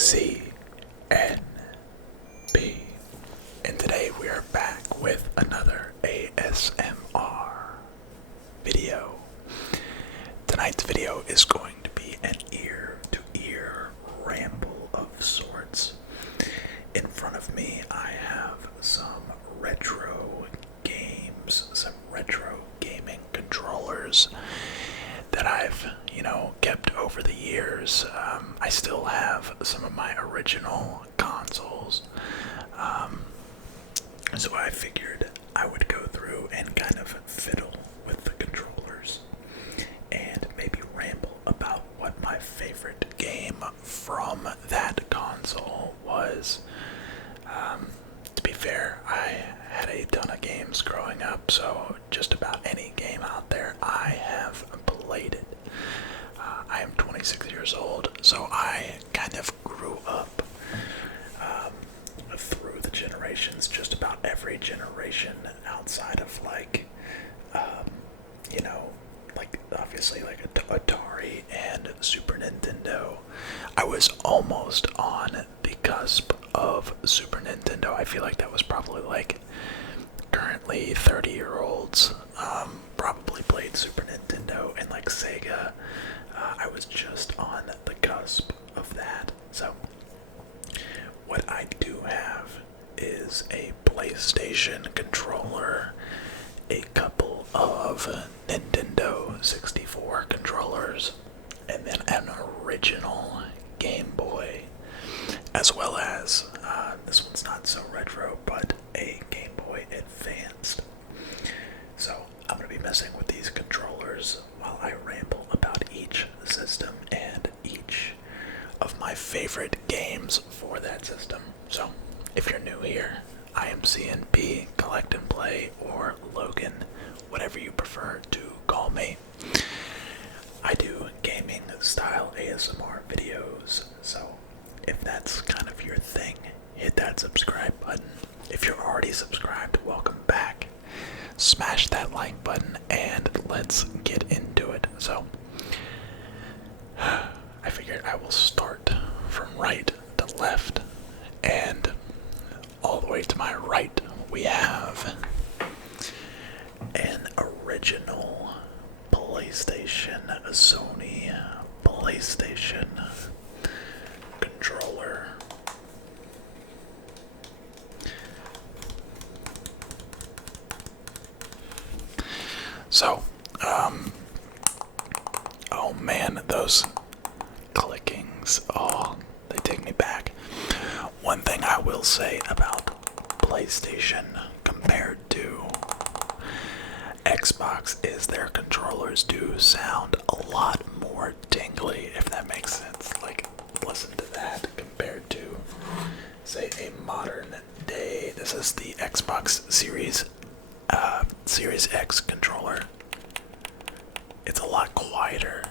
And today we are back with another ASMR video. Tonight's video is going to be an ear-to-ear ramble of sorts. In front of me I have some retro games, some retro gaming controllers that I've, kept over the years. I still have some of my original consoles. So I figured I would go through and kind of fiddle with the controllers and maybe ramble about what my favorite game from that console was. To be fair, I had a ton of games growing up, so just about any game out there I have played it. I am 26 years old, so I kind of grew up through the generations, just about every generation outside of obviously Atari and Super Nintendo. I was almost on the cusp of Super Nintendo. I feel like that was probably currently 30-year-olds probably played Super Nintendo, and Sega. I was just on the cusp of that. So what I do have is a PlayStation controller, a couple of Nintendo 64 controllers, and then an original Game Boy, as well as, this one's not so retro, but a Game Boy Advanced. So I'm going to be messing with these controllers while I ramble about each system and each of my favorite games for that system. So if you're new here, I am CNP, Collect and Play, or Logan, whatever you prefer to call me. I do gaming style ASMR videos, so if that's kind of your thing, hit that subscribe button. If you're already subscribed, welcome back. Smash that like button and let's get into it. So I figured I will start from right to left, and all the way to my right we have an original PlayStation, a Sony PlayStation controller. So, oh man, those clickings, they take me back. One thing I will say about PlayStation compared to Xbox is their controllers do sound a lot more tingly, if that makes sense. Listen to that compared to, say, a modern day. This is the Xbox Series X controller. It's a lot quieter.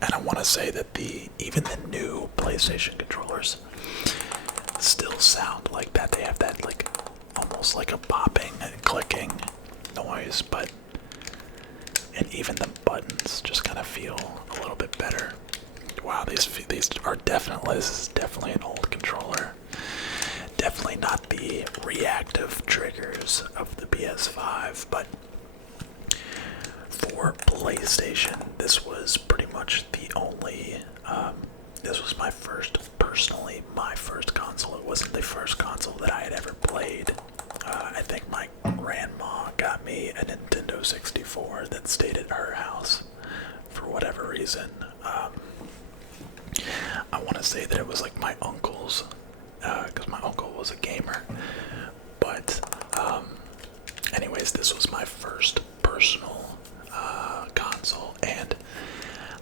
And I want to say that even the new PlayStation controllers still sound like that. They have that almost like a popping and clicking noise, and even the buttons just kind of feel a little bit better. Wow, these are definitely, this is definitely an old controller. Definitely not the reactive triggers of the PS5, but for PlayStation, this was pretty much the only, this was my first console. It wasn't the first console that I had ever played. I think my grandma got me a Nintendo 64 that stayed at her house for whatever reason. I want to say that it was my uncle's, because my uncle was a gamer. But anyways, this was my first personal console, and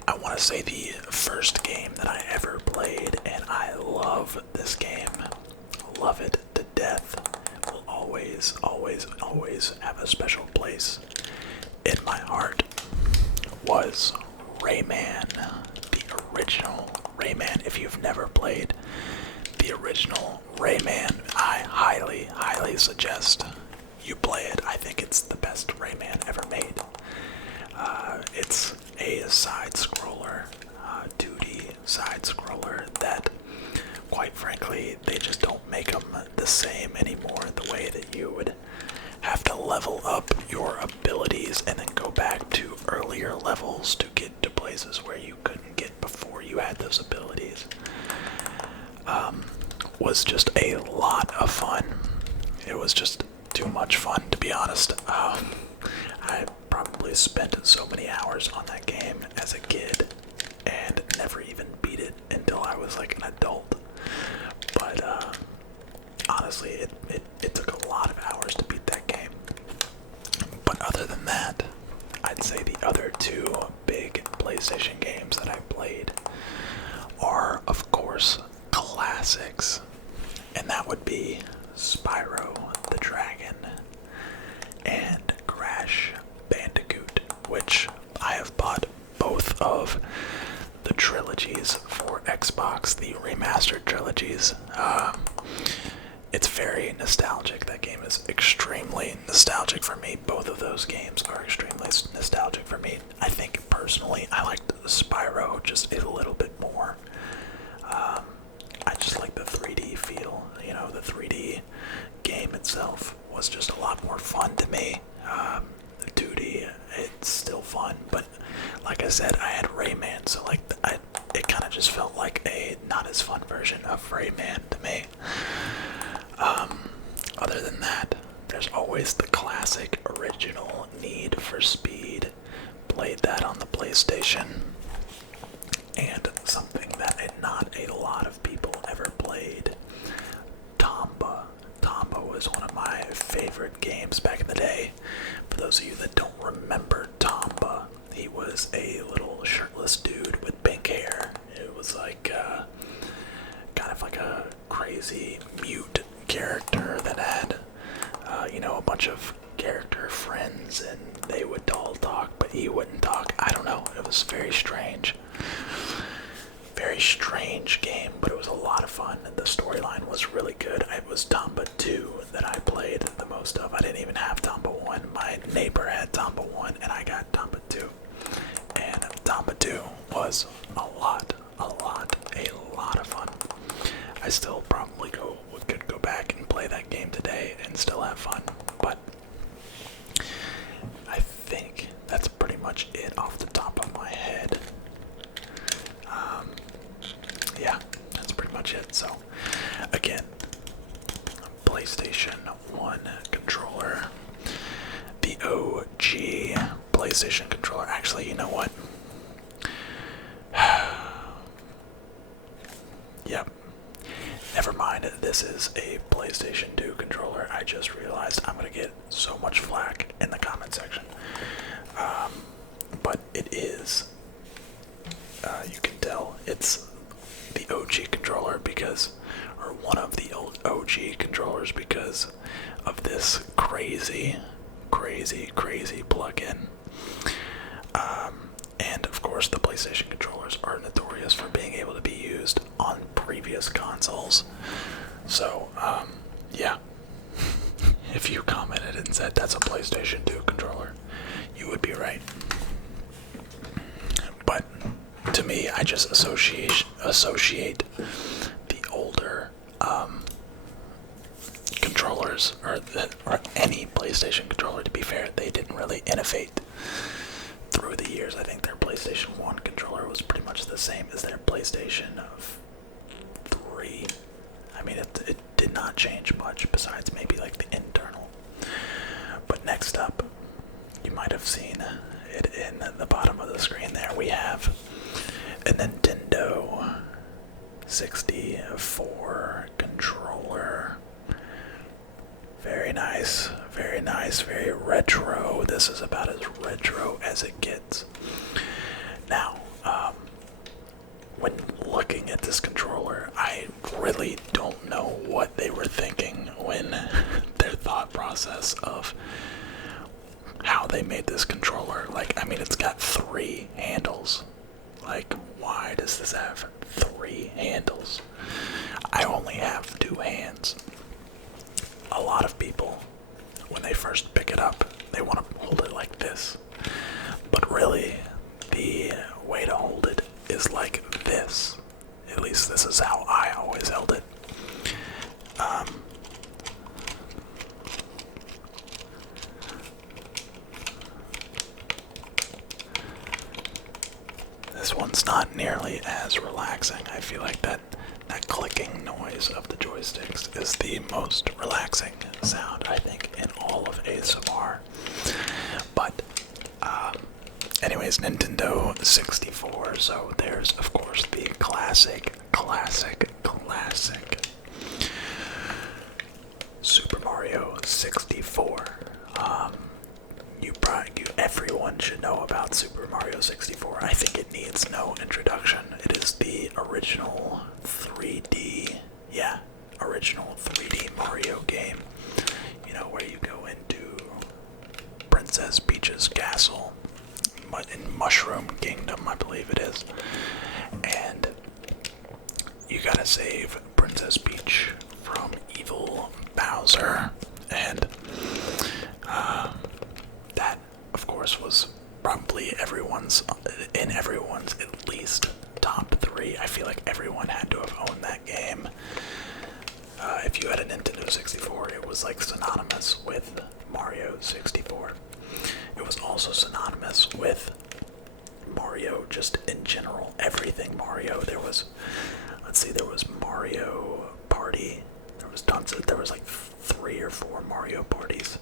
I want to say the first game that I ever played, and I love this game, love it to death, will always, always, always have a special place in my heart, was Rayman, the original Rayman. If you've never played the original Rayman, I highly, highly suggest you play it. I think it's the best Rayman ever made. It's a side scroller, 2D side scroller that, quite frankly, they just don't make them the same anymore. The way that you would have to level up your abilities and then go back to earlier levels to get to places where you couldn't get before you had those abilities, was just a lot of fun. It was just too much fun, to be honest. I probably spent so many hours on that game as a kid and never even beat it until I was like an adult. But honestly, it took a lot of hours to beat that game. But other than that, I'd say the other two big PlayStation games that I played are, of course, classics. And that would be Spyro the Dragon and Crash Bandicoot, which I have bought both of the trilogies for Xbox, the remastered trilogies. It's very nostalgic. That game is extremely nostalgic for me. Both of those games are extremely nostalgic for me. I think personally I liked Spyro just a little bit more. I just like the 3D feel. You know, the 3D game itself was just a lot more fun to me. The 2D, it's still fun, but like I said, I had Rayman, so like it kind of just felt like a not as fun version of Rayman to me. Other than that, there's always the classic original Need for Speed. Played that on the PlayStation. And something that not a lot of people ever played, Tomba. Tomba was one of my favorite games back in the day. For those of you that don't remember Tomba, he was a little shirtless dude with pink hair. It was like kind of like a crazy mute character that had a bunch of character friends, and they would all talk, but he wouldn't talk. I don't know. It was very strange. Very strange game, but it was a lot of fun. The storyline was really good. It was Tomba 2 that I played the most of. I didn't even have Tomba 1. My neighbor had Tomba 1, and I got Tomba 2. And Tomba 2 was a lot of fun. I still probably could go back and play that game today and still have fun, but I think that's pretty much it off the top of my head. Yeah, that's pretty much it. So, again, PlayStation 1 controller, the OG PlayStation controller. Actually, you know what? Yep. Never mind, this is a PlayStation 2 controller. I just realized I'm going to get so much flack in the comment section. But it is, you can tell, it's the OG controller because, or one of the old OG controllers because of this crazy plugin. And of course the PlayStation controllers are notorious for being able to be used on previous consoles. So, yeah. If you commented and said that's a PlayStation 2 controller, you would be right. But to me, I just associate the older controllers, or any PlayStation controller. To be fair, they didn't really innovate through the years. I think their PlayStation 1 controller was pretty much the same as their PlayStation 3. I mean, it did not change much besides maybe like the internal. But next up, you might have seen it in the bottom of the screen there. We have a Nintendo 64 controller. Very nice, very retro. This is about as retro as it gets. Now, when looking at this controller, I really don't know what they were thinking when their thought process of how they made this controller. Like, I mean, it's got 3 handles. Like, why does this have 3 handles? I only have 2 hands. A lot of people, when they first pick it up, they want to hold it like this. But really, the This one's not nearly as relaxing. I feel like that clicking noise of the joysticks is the most relaxing sound, I think, in all of ASMR. But, anyways, Nintendo 64. So there's, of course, the classic Super Mario 64. Everyone should know about Super Mario 64. I think it needs no introduction. It is the original 3D, original 3D Mario game. You know, where you go into Princess Peach's castle in Mushroom Kingdom, I believe it is, and you gotta save Princess Peach from evil Bowser, and that, of course, was probably everyone's at least top 3. I feel like everyone had to have owned that game. If you had a Nintendo 64, it was like synonymous with Mario 64. It was also synonymous with Mario just in general, everything Mario. There was Mario Party. There was like 3 or 4 Mario parties.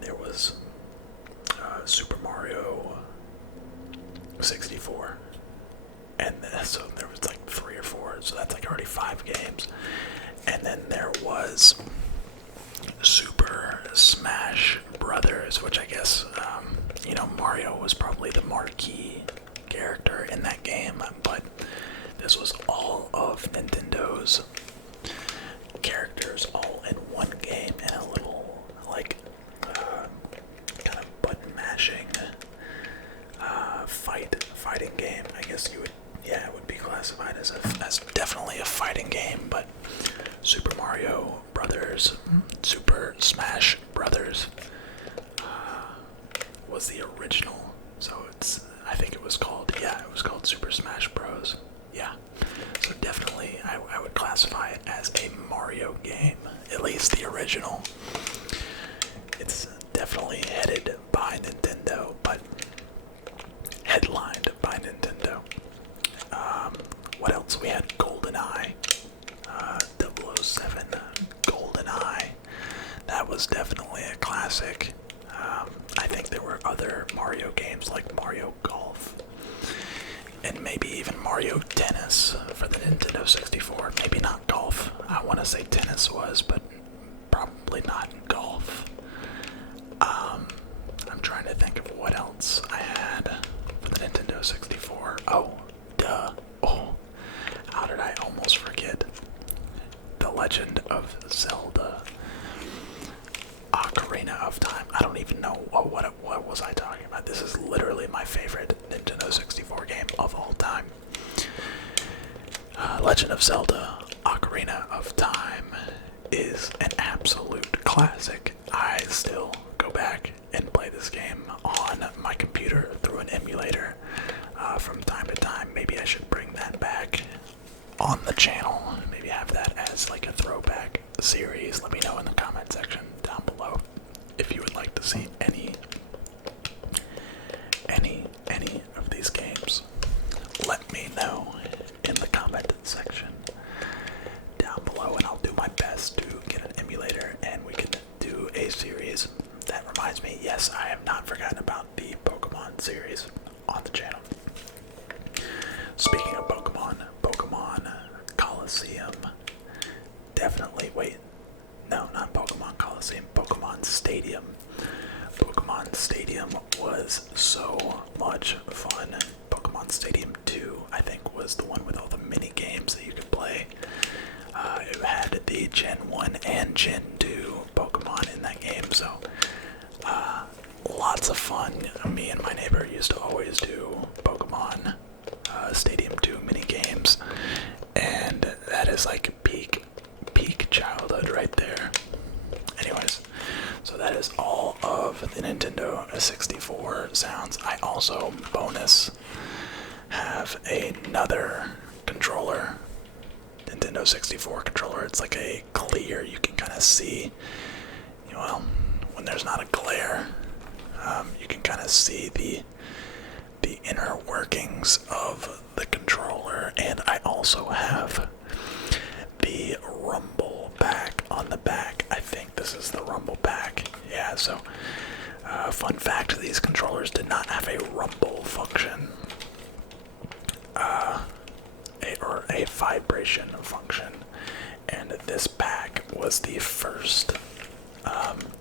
There was Super Mario 64, and so there was like 3 or 4, so that's like already 5 games. And then there was Super Smash Brothers, which I guess, Mario was probably the marquee character in that game, but this was all of Nintendo's characters all in one game in a little, like, kind of button mashing fighting game. I guess it would be classified as definitely a fighting game, but Super Mario Brothers, Super Smash Brothers, was the original. So I think it was called Super Smash Bros. Yeah. So definitely, I would classify it as a Mario game, at least the original. It's definitely headed by Nintendo, but headlined by Nintendo. What else? We had GoldenEye, 007 GoldenEye. That was definitely a classic. I think there were other Mario games like Mario Golf, and maybe even Mario Tennis for the Nintendo 64. Maybe not golf. I want to say tennis was, but probably not golf. I'm trying to think of what else I had for the Nintendo 64. Oh, duh. Oh, how did I almost forget? The Legend of Zelda Ocarina of Time. I don't even know what was I talking about. This is literally my favorite Nintendo 64 game of all time. Legend of Zelda Ocarina of Time is an absolute classic. I still go back and play this game on my computer through an emulator from time to time. Maybe I should bring that back on the channel. Maybe have that as like a throwback series. Let me know in the comment section down below if you would like to see any of these games. Let me know in the comment section down below, and I'll do my best to get an emulator and we can do a series. That reminds me, yes, I have not forgotten about the Pokemon series on the channel. Speaking of Pokemon Coliseum, definitely, no, not Pokemon Coliseum, Pokemon Stadium. Pokemon Stadium was so much fun. Pokemon Stadium 2, I think, was the one with all the mini games that you could play. It had the Gen 1 and Gen 2 Pokemon in that game, so lots of fun. Me and my neighbor used to always do Pokemon Stadium 2 mini games, and that is like peak childhood right there. Anyways, so that is all of the Nintendo 64 sounds. I also, bonus, have another controller, Nintendo 64 controller. It's like a clear, you can kind of see, well, when there's not a glare, you can kind of see the the inner workings of the controller, and I also have the Rumble pack on the back. I think this is the Rumble pack. Yeah, so fun fact, these controllers did not have a rumble function. Or a vibration function. And this pack was the first.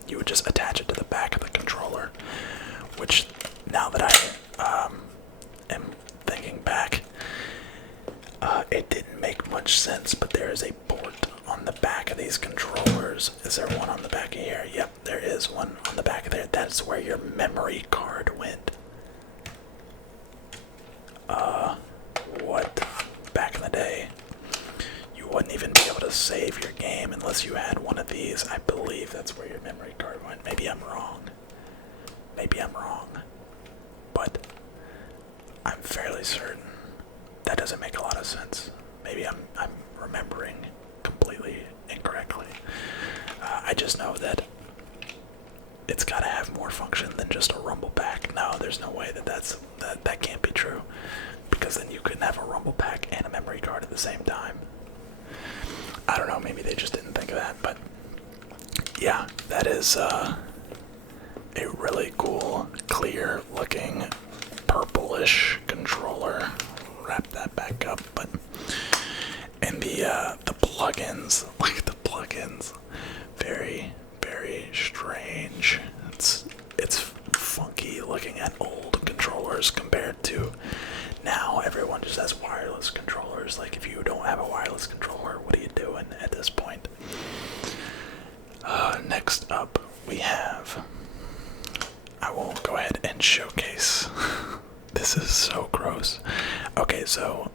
You would just attach it to the back of the controller, which now that I am thinking back, it didn't make much sense, but there is a port on the back of these controllers. Is there one on the back of here? Yep, there is one on the back of there. That's where your memory card went. What? Back in the day, you wouldn't even be able to save your game unless you had one of these. I believe that's where your memory card went. Maybe I'm wrong. Maybe I'm wrong. But I'm fairly certain. That doesn't make a lot of sense. Maybe I'm remembering completely incorrectly. I just know that it's got to have more function than just a rumble pack. No, there's no way that can't be true, because then you couldn't have a rumble pack and a memory card at the same time. I don't know, maybe they just didn't think of that, but yeah, that is a really cool, clear looking purplish controller. Wrap that back up, but and the plugins, look at the plugins, very, very strange. It's funky looking at old controllers compared to now. Everyone just has wireless controllers. Like, if you don't have a wireless controller, what are you doing at this point? Next up, we have, I will go ahead and showcase. This is so gross. Okay, so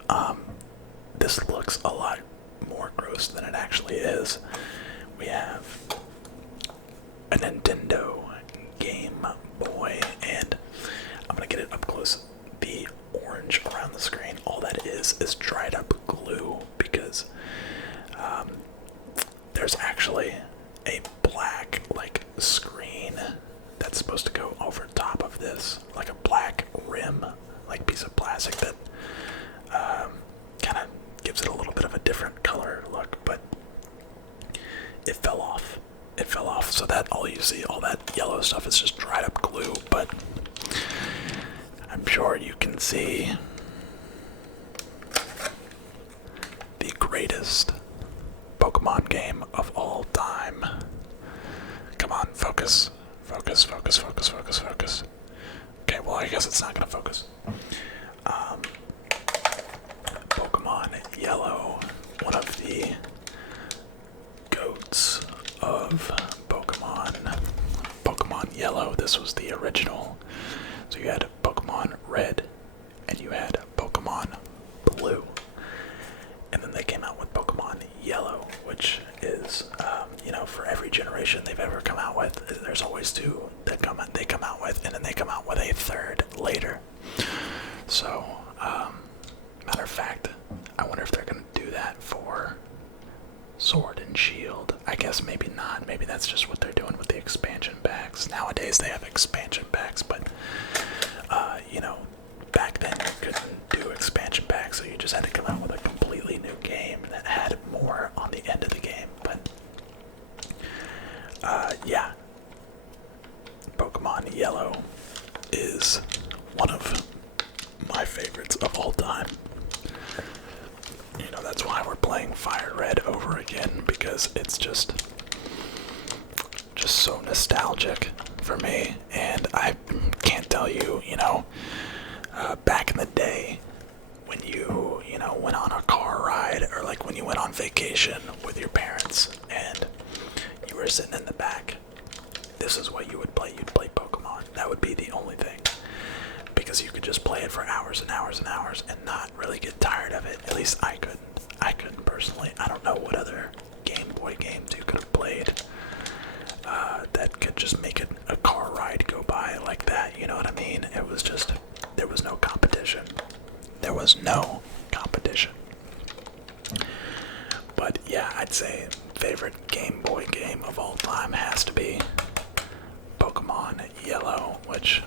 this looks a lot more gross than it actually is. We have a Nintendo Game Boy, and I'm gonna get it up close. The orange around the screen, all that is dried up glue, because there's actually a black screen that's supposed to go over top of this, like a black rim, like piece of plastic that kind of gives it a little bit of a different color look, but it fell off. It fell off, so that all you see, all that yellow stuff, is just dried up glue, but I'm sure you can see the greatest Pokemon game of all time. Come on, focus. Focus, focus, focus, focus, focus. Okay, well, I guess it's not gonna focus. Pokemon Yellow, one of the goats of Pokemon. Pokemon Yellow, this was the original. So you had Pokemon Red, and you had Pokemon Blue. And then they came out with Pokemon Yellow, which is, for every generation they've ever come out with, there's always two that they come out with, and then they come out with a third later. So, matter of fact, I wonder if they're going to do that for Sword and Shield. I guess maybe not. Maybe that's just what they're doing with the expansion packs. Nowadays they have expansion packs, but, back then you couldn't do expansion packs, so you just had to come out with a completely new game that had more on the end of the game. But yeah, Pokemon Yellow is one of my favorites of all time. That's why we're playing Fire Red over again, because it's just so nostalgic for me. And I can't tell you, back in the day when you went on a car ride, or like when you went on vacation with your parents and you were sitting in the back, this is what you would play. You'd play Pokemon. That would be the only thing, because you could just play it for hours and hours and hours and not really get tired of it. At least I couldn't. Personally. I don't know what other Game Boy games you could have played that could just make it a car ride go by like that. You know what I mean? It was just, there was no competition. There was no competition. But yeah, I'd say favorite Game Boy game of all time has to be Pokemon Yellow, which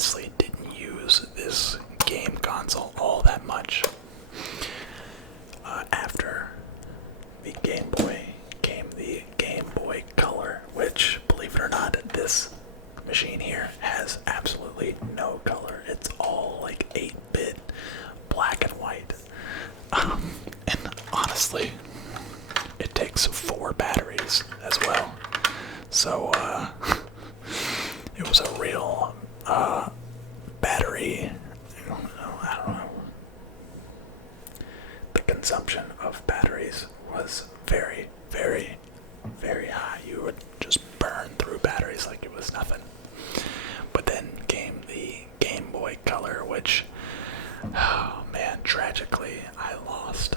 honestly didn't use this game console all that much. After the Game Boy came the Game Boy Color, which, believe it or not, this machine here has absolutely no color. It's all like 8-bit black and white. And honestly, it takes 4 batteries as well. So, it was a real battery, I don't know. The consumption of batteries was very, very, very high. You would just burn through batteries like it was nothing. But then came the Game Boy Color, which, oh man, tragically I lost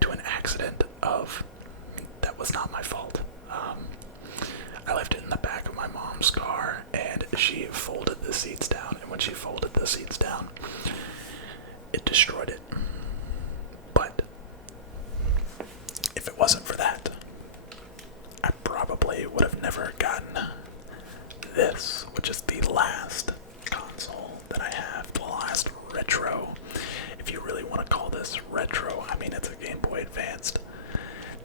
to an accident that was not my fault. I left it in the back of my mom's car, and she folded the seats down, and when she folded the seats down, it destroyed it. But if it wasn't for that, I probably would have never gotten this, which is the last console that I have, the last retro. If you really want to call this retro, I mean, it's a Game Boy Advanced.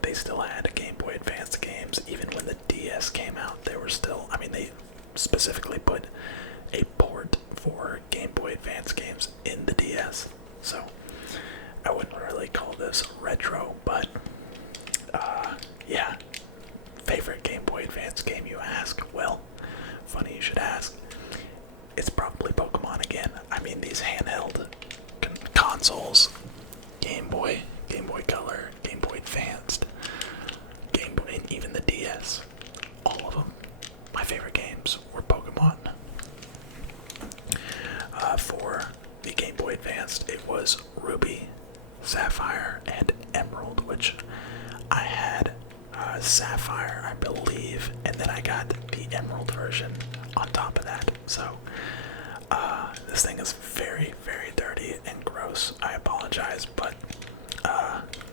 They still had Game Boy Advanced games. Even when the DS came out, they were still, I mean, they specifically put a port for Game Boy Advance games in the DS. So, I wouldn't really call this retro, but, yeah. Favorite Game Boy Advance game, you ask? Well, funny you should ask. It's probably Pokemon again. I mean, these handheld consoles, Game Boy Color, Game Boy Advanced, Game Boy, and even the DS, all of them, my favorite games were Pokemon. For the Game Boy Advanced, it was Ruby, Sapphire, and Emerald, which I had Sapphire, I believe, and then I got the Emerald version on top of that. So, this thing is very, very dirty and gross. I apologize, but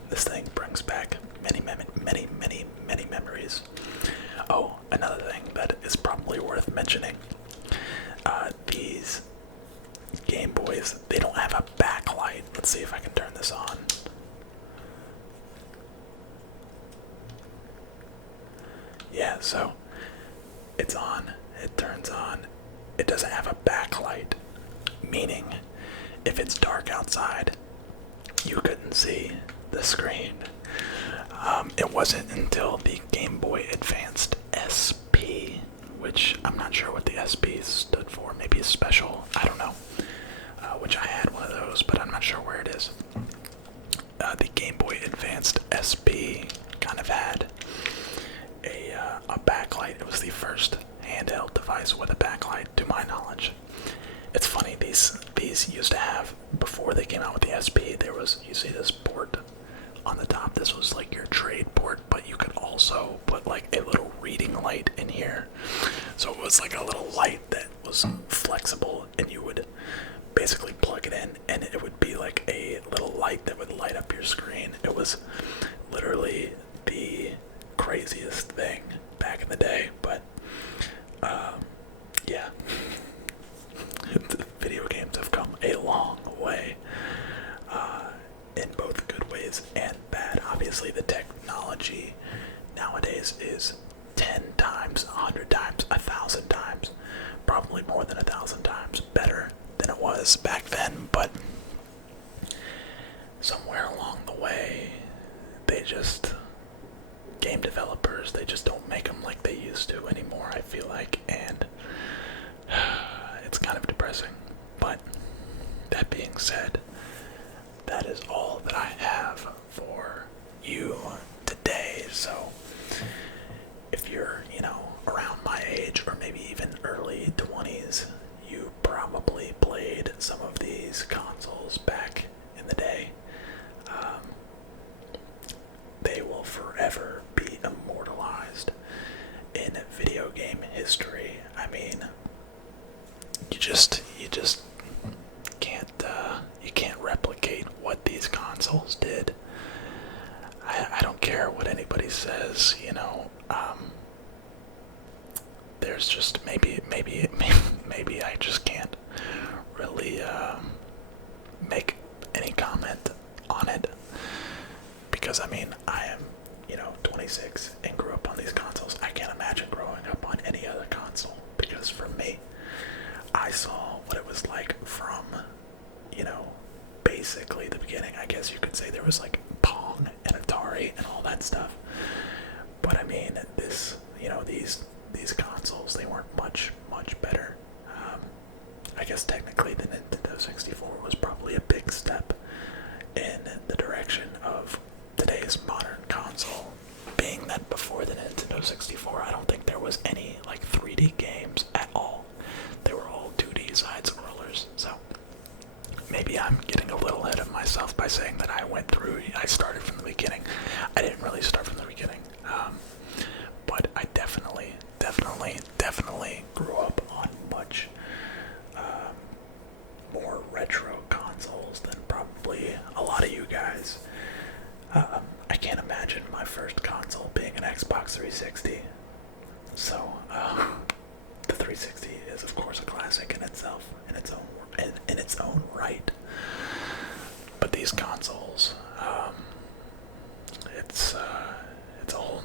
this thing brings back many memories. Oh, another thing that is probably worth mentioning. These Game Boys, they don't have a backlight. Let's see if I can turn this on. Yeah, so it's on, it turns on. It doesn't have a backlight, meaning if it's dark outside, you couldn't see the screen. It wasn't until the Game Boy Advanced SP, which I'm not sure what the SP stood for, maybe a special, I don't know, which I had one of those, but I'm not sure where it is. The Game Boy Advanced SP kind of had a backlight. It was the first handheld device with a backlight, to my knowledge. It's funny, these used to have, before they came out with the SP, there was, you see this port on the top, this was like your trade port, but you could also put like a little reading light in here. So it was like a little light that was flexible, and you would basically plug it in, and it would be like a little light that would light up your screen. It was literally the craziest thing back in the day, but yeah. Video games have come a long way, in both good ways and bad. Obviously, the technology nowadays is 10 times, 100 times, 1,000 times, probably more than 1,000 times better than it was back then, but somewhere along the way, game developers, they just don't make them like they used to anymore, I feel like, and it's kind of depressing. But that being said, that is all that I have for you today. So if you're, around my age, or maybe even early 20s, you probably played some of these consoles back in the day. They will forever be immortalized in video game history. I mean, you just can't replicate what these consoles did. I don't care what anybody says, there's just maybe I just can't really make any comment on it, because I mean, I am, 26 and grew up on these consoles. I can't imagine growing up on any other console, because for me, I saw what it was like from, basically the beginning. I guess you could say there was like Pong and Atari and all that stuff. But I mean, these consoles, they weren't much better. I guess technically the Nintendo 64 was probably a big step in the direction of today's modern console, being that before the Nintendo 64, I don't think there was any like 3D games at all. They were all 2D side scrollers. So maybe I'm getting a little ahead of myself by saying that I started from the beginning. I didn't really start from the beginning, but I definitely grew up on much more retro consoles than probably a lot of you guys. I can't imagine my first console being an Xbox 360. So the 360 is, of course, a classic in itself, in its own right. But these consoles, it's a whole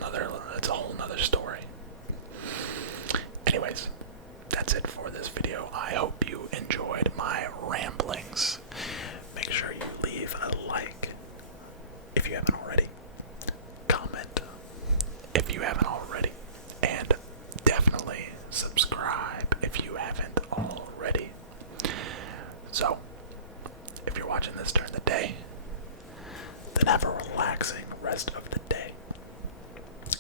nother story. Anyways, that's it for this video. I hope you enjoyed my ramblings. Make sure you leave a like if you haven't already. Comment if you haven't already. And definitely subscribe if you haven't already. So, if you're watching this during the day, then have a relaxing rest of the day.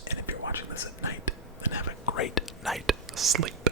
And if you're watching this at night, then have a great night sleep.